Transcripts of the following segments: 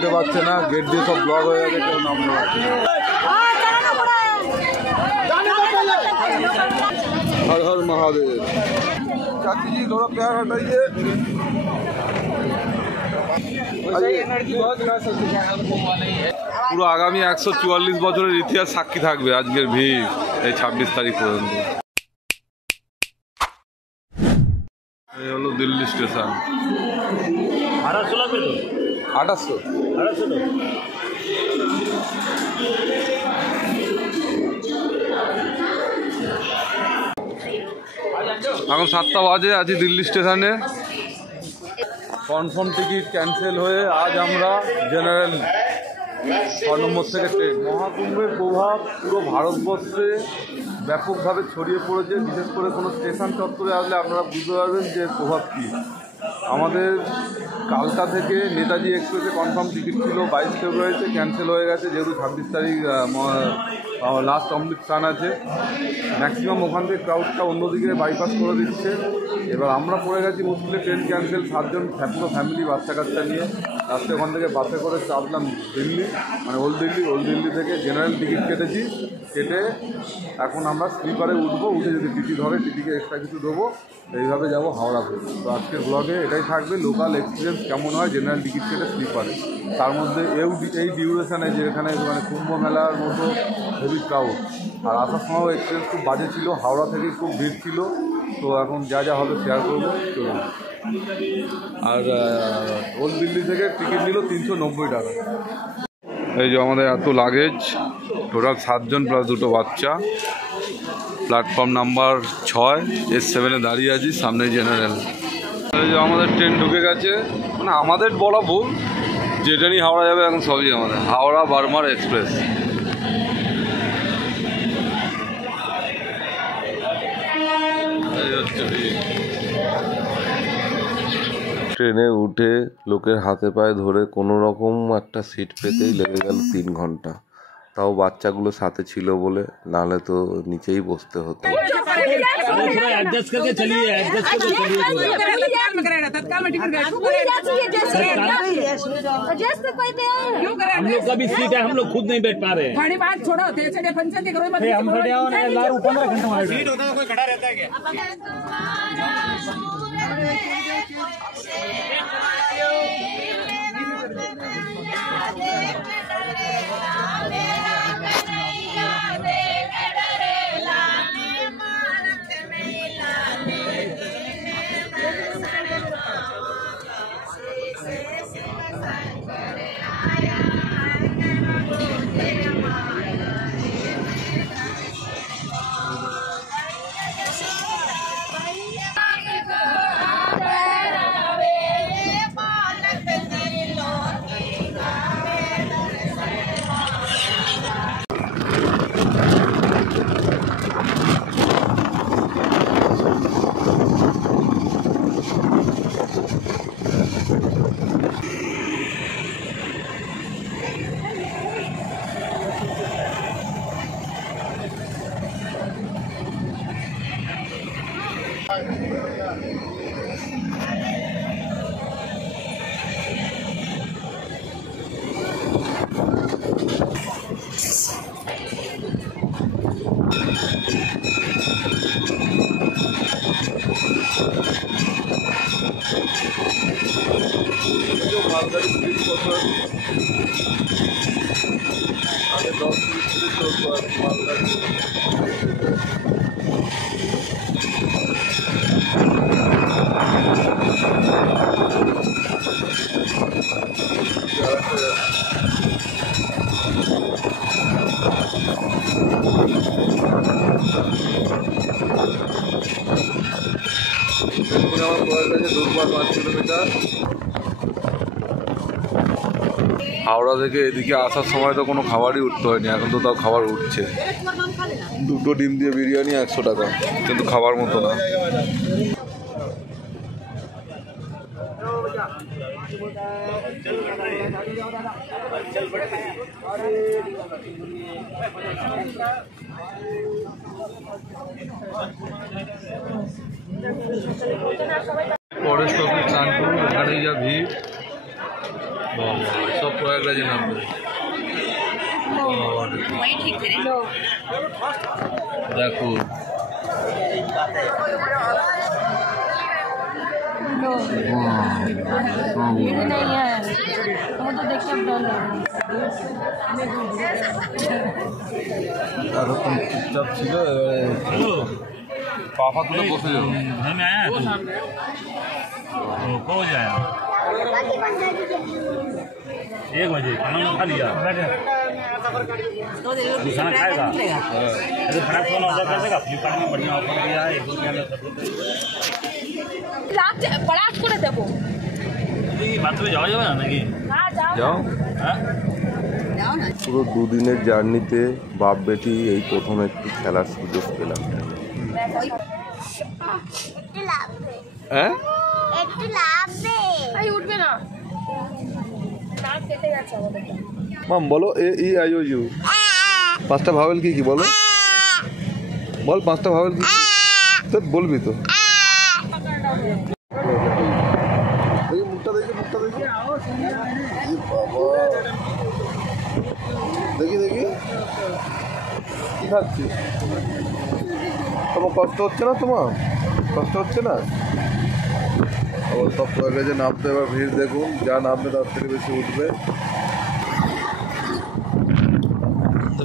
নামতে পারছে না, গেট দিয়ে সব ব্লক হয়ে গেছে, কেউ নামতে পারছে না। हर हर महादेव। चाची जी थोड़ा प्यार हटाइए। পুরো আগামী 144 বছরের ইতিহাস সাক্ষী থাকবে আজকের ভিড় এই 26 তারিখ পর্যন্ত। এই হলো দিল্লি স্টেশন। 2800 এখন 7টা বাজে, আছি দিল্লি স্টেশনে। কনফার্ম টিকিট ক্যান্সেল হয়ে আজ আমরা জেনারেল 6 নম্বর থেকে ট্রেন। মহাকুম্ভের প্রভাব পুরো ভারতবর্ষে ব্যাপকভাবে ছড়িয়ে পড়েছে। বিশেষ করে কোনো স্টেশন চত্বরে আসলে আপনারা বুঝতে পারবেন যে প্রভাব কী। আমাদের কালকা থেকে নেতাজি এক্সপ্রেসে কনফার্ম টিকিট ছিল 22 ফেব্রুয়ারিতে, ক্যান্সেল হয়ে গেছে যেহেতু 26 তারিখ লাস্ট অমৃতসর আছে। ম্যাক্সিমাম ওখান থেকে ক্রাউডটা অন্যদিকে বাইপাস করে দিচ্ছে। এবার আমরা পড়ে গেছি মুশকিলে, ট্রেন ক্যান্সেল, 7 জন পুরো ফ্যামিলি বাচ্চা কাচ্চা নিয়ে রাস্তায় ওখান থেকে বাসে করে চাপলাম দিল্লি, মানে ওল্ড দিল্লি থেকে জেনারেল টিকিট কেটেছি। কেটে এখন আমরা স্লিপারে উঠবো, উঠে যদি টিটি ধরে টিটিকে এক্সট্রা কিছু দেবো, এইভাবে যাবো হাওড়া থেকে। তো আজকের ব্লগে এটাই থাকবে, লোকাল এক্সপিরিয়েন্স কেমন হয় জেনারেল টিকিট কেটে স্লিপারে। তার মধ্যে এই ডিউরেশনে যে এখানে মানে কুম্ভ মেলার মতো হেভি ক্রাউড, আর আসার সময় এক্সপিরিয়েন্স খুব বাজে ছিল। হাওড়া থেকে খুব ভিড় ছিল। তো এখন যা যা হবে শেয়ার করবো, চলুন। আর ওল্ড দিল্লি থেকে টিকিট নিল 390 টাকা। এই যে আমাদের এত লাগেজ, টোটাল 7 জন প্লাস 2টো বাচ্চা। প্ল্যাটফর্ম নাম্বার 6 S7-এ দাঁড়িয়ে আছি, সামনে জেনারেল। এই যে আমাদের ট্রেন ঢুকে গেছে, মানে আমাদের বলা ভুল, যে ট্রেনই হাওড়া যাবে এখন সবই আমাদের, হাওড়া বার্মার এক্সপ্রেস। ট্রেনে উঠে লোকের হাতে পায়ে ধরে কোনো রকম একটা সিট পেতেই লেগে গেল 3 ঘন্টা। তাও বাচ্চাগুলো সাথে ছিল বলে, নাহলে তো নিচেই বসতে হতো। हम लोग खुद नहीं बैठ पा रहे हैं। छोड़ो सीट होता है, कोई खड़ा रहता है क्या? হাওড়া থেকে এদিকে আসার সময় তো কোনো খাবারই উঠতে হয়নি, এখন তো তাও খাবার উঠছে। 2টো ডিম দিয়ে বিরিয়ানি 100 টাকা, কিন্তু খাবার মতো না। পরের স্টপেজ কানপুর, এখানেই যা ভিড়, সব প্রয়াগরাজে নামবে। দেখো भीड़ नहीं है, वो तो देख के डर लग এতক্ষণ চুপচাপ ছিল, পাপা তুলে বসে যাবো। घर में आया तू? कब जाया? 1 बजे खाना खा लिया। तू खाना खाएगा? अरे खराब खाना ऑर्डर कर देगा, फ्लिपकार्ट में बढ़िया ऑफर दिया है, 1-2 के अंदर कर दो। परात করে দেব। এই বাথরুমে যাওয়া যাবে না নাকি? হ্যাঁ যাও। যাও। হ্যাঁ পুরো দুদিনের জার্নিতে বাপ বেটি এই প্রথম একটু খেলার সুযোগ পেলাম। হ্যাঁ একটু লাভবে এই উঠবে না। নাক কেটে যাচ্ছে আমাদের। মাম বলো এ ই আই ও ইউ 5টা ভাওয়েল কি কি বলো, বল 5টা ভাওয়েল কি তো বলবি তো। মুখটা দেখি, মুখটা দেখি, দেখি দেখি কি খাচ্ছিস? তোমার কষ্ট হচ্ছে না? তোমার কষ্ট হচ্ছে না? আবার সব প্রয়াগরাজে নামতে এবার ভিড় দেখুন, যা নামবে তার থেকে বেশি উঠবে।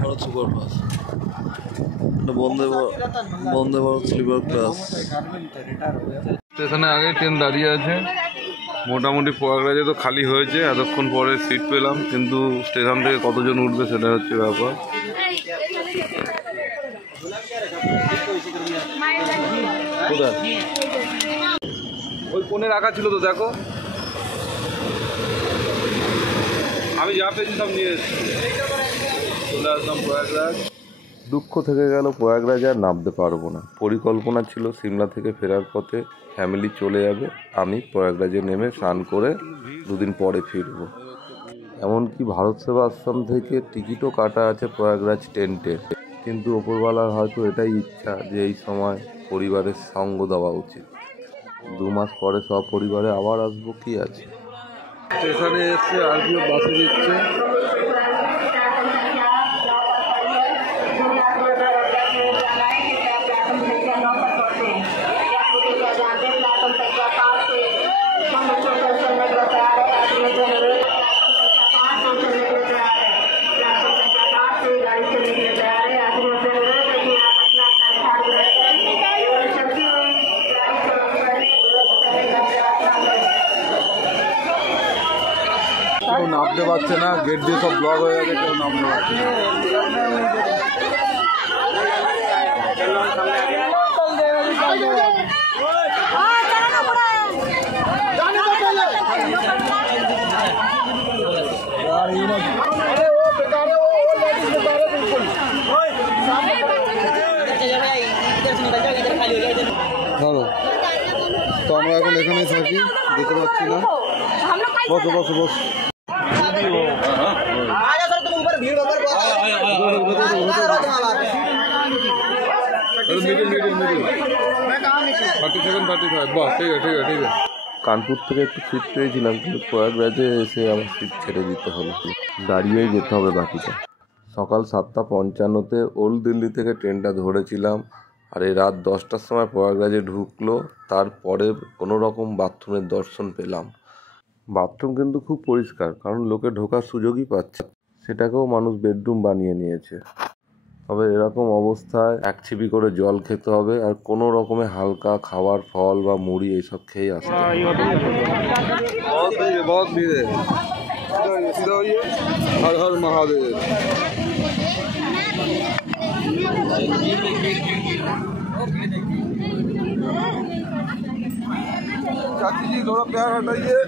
Bharat super bus, Vande Bharat sleeper class. স্টেশনে আগে ট্রেন দাঁড়িয়ে আছে, মোটামুটি প্রয়াগরাজে তো খালি হয়েছে, এতক্ষণ পরে সিট পেলাম, কিন্তু স্টেশন থেকে কতজন উঠবে সেটা হচ্ছে ব্যাপার। কোথায় ওই কোণে রাখা ছিল তো, দেখো আমি যা পেয়েছি সব নিয়ে এসেছি। চলে আসলাম প্রয়াগরাজ। দুঃখ থেকে গেল, প্রয়াগরাজ আর নামতে পারবো না। পরিকল্পনা ছিল সিমলা থেকে ফেরার পথে ফ্যামিলি চলে যাবে, আমি প্রয়াগরাজে নেমে স্নান করে 2 দিন পরে ফিরবো। এমনকি ভারত সেবা আশ্রম থেকে টিকিটও কাটা আছে প্রয়াগরাজ টেন্টের, কিন্তু ওপরওয়ালার হয়তো এটাই ইচ্ছা যে এই সময় পরিবারের সঙ্গ দেওয়া উচিত। 2 মাস পরে সব পরিবারে আবার আসবো, কি আছে। স্টেশনে এসে আরপিএফ বাসে দিচ্ছে। কেউ নামতে পারছে না, গেট দিয়ে সব ব্লক হয়ে গেছে, কেউ নামতে পারছে না। ধরো তো আমরা এখন এখানেই থাকি, যেতে পারছি না। বসো বসো বসো। কানপুর থেকে একটু সিট পেয়েছিলাম, কিন্তু প্রয়াগরাজে এসে আমার সিট ছেড়ে দিতে হলো, দাঁড়িয়েই যেতে হবে বাকিটা। সকাল 7:55-তে ওল্ড দিল্লি থেকে ট্রেনটা ধরেছিলাম, আর এই রাত 10টার সময় প্রয়াগরাজে ঢুকলো। তারপরে কোনো রকম বাথরুমের দর্শন পেলাম। বাথরুম কিন্তু খুব পরিষ্কার, কারণ লোকে ঢোকার সুযোগই পাচ্ছে, সেটাকেও মানুষ বেডরুম বানিয়ে নিয়েছে। তবে এরকম অবস্থায় 1 ছিপি করে জল খেতে হবে, আর কোনো রকমে হালকা খাবার, ফল বা মুড়ি এইসব খেয়ে আসতে হবে। बहुत भीड़ है, सीधा होइए, हर हर महादेव। चाची जी थोड़ा प्यार हटाइए।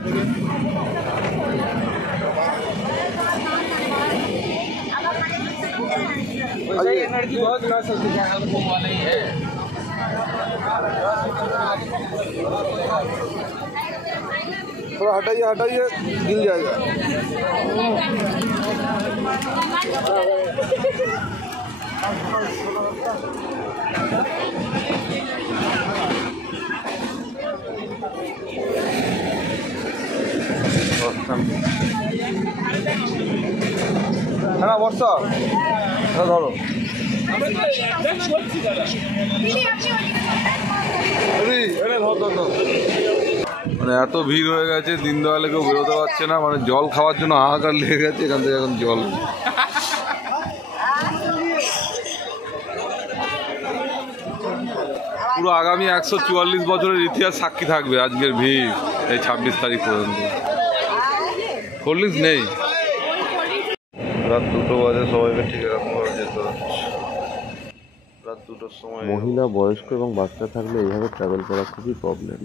लड़की बहुत वाली है। थोड़ा हटाइए हटाइए, गिर जाएगा। বর্ষা এটা ধরো মানে এত ভিড় হয়ে গেছে, দিনদয়ালে কেউ বেরোতে পারছে না, মানে জল খাওয়ার জন্য হাহাকার লেগে গেছে। এখান থেকে এখন জল পুরো আগামী 144 বছরের ইতিহাস সাক্ষী থাকবে আজকের ভিড় এই 26 তারিখ পর্যন্ত। কোল্ড নেই, রাত 2টো বাজে, সবাইকে ঠিক এরকমভাবে যেতে হচ্ছে। রাত 2টোর সময় মহিলা, বয়স্ক এবং বাচ্চা থাকলে এইভাবে ট্রাভেল করা খুবই প্রবলেম।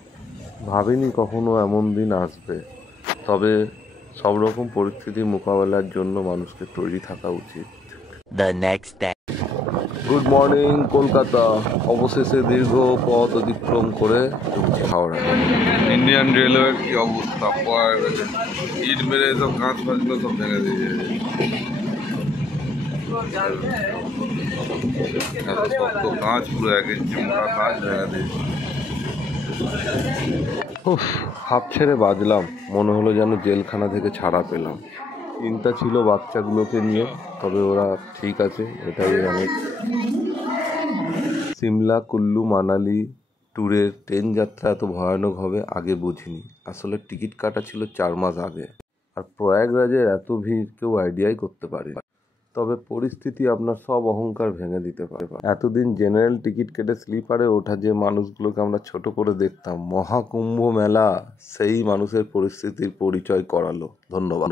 ভাবিনি কখনো এমন দিন আসবে, তবে সব রকম পরিস্থিতির মোকাবেলার জন্য মানুষকে তৈরি থাকা উচিত। Good morning Kolkata. অবশেষে দীর্ঘ পথ অতিক্রম করে ঢুকছি হাওড়া। ইন্ডিয়ান রেলওয়ের কি অবস্থা, ইট মেরে সব কাঁচ ফাঁচগুলো সব ভেঙে দিয়েছে। এত শক্ত কাঁচ, পুরো 1 ইঞ্চি মোটা কাঁচ ভেঙে দিয়েছে। উফ, হাঁপ ছেড়ে বাজলাম, মনে হলো যেন জেলখানা থেকে ছাড়া পেলাম। চিন্তা ছিল বাচ্চাগুলোকে নিয়ে, তবে ওরা ঠিক আছে, এটাই অনেক। সিমলা, কুল্লু, মানালি ট্যুরের ট্রেন যাত্রা এত ভয়ানক হবে আগে বুঝিনি। আসলে টিকিট কাটা ছিল 4 মাস আগে, আর প্রয়াগরাজের এত ভিড় কেউ আইডিয়াই করতে পারে। তবে পরিস্থিতি আপনার সব অহংকার ভেঙে দিতে পারে। এতদিন জেনারেল টিকিট কেটে স্লিপারে ওঠা যে মানুষগুলোকে আমরা ছোট করে দেখতাম, মহাকুম্ভ মেলা সেই মানুষের পরিস্থিতির পরিচয় করালো। ধন্যবাদ।